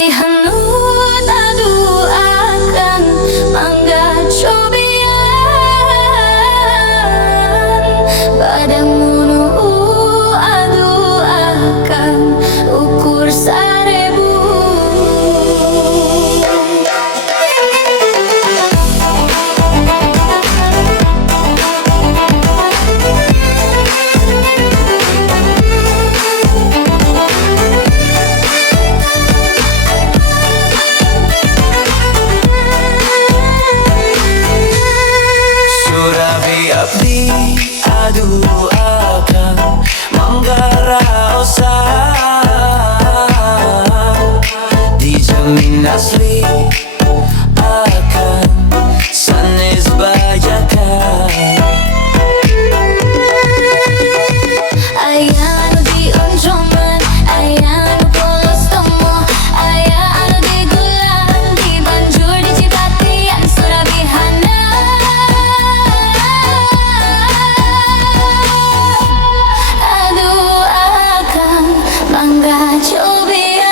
masih hanyut aduh akan mangga cobian padang munu aduh akan ukur sarebu. Abdi aduh akan menggaraosa dijamin asli akan sanes bajakan. Aya anu dionjoman, aya anu polos tomo, aya anu digulan, dibanjur dicipatian surabihana. Aduh akan mangga cobian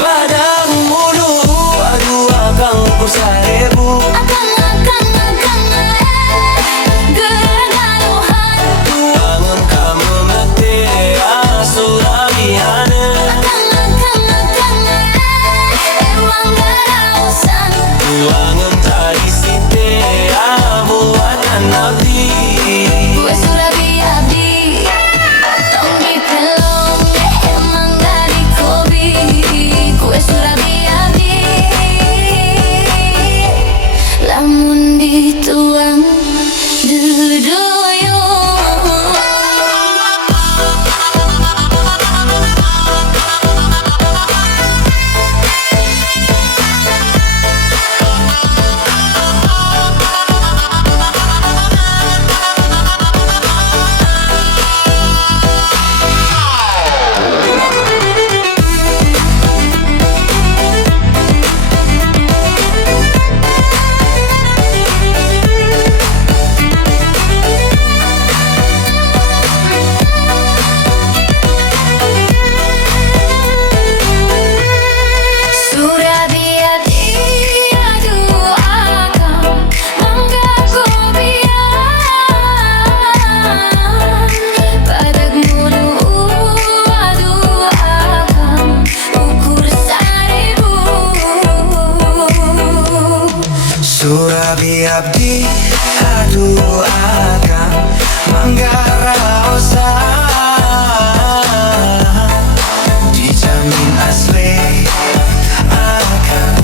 Padang mulu aduh akan ukur sarebu. Tuangan kamu mete asurabiana. Tuangan tadi site amuan abdi. Kue Surabi abdi tong dipelong emang dari kopi. Kue Surabi abdi lamun dituang duduyung. Surabi abdi aduh akan menggaraosa dijamin asli akan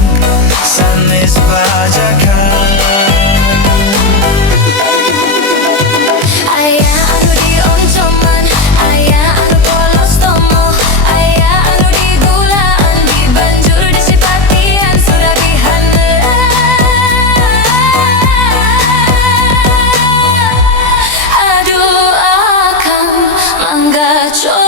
sanes bajakan. Aya anu dionjoman, aya anu polos tomo, aya anu digulaan, dibanjur disipatian surabihana. Aduh akan mangga cobian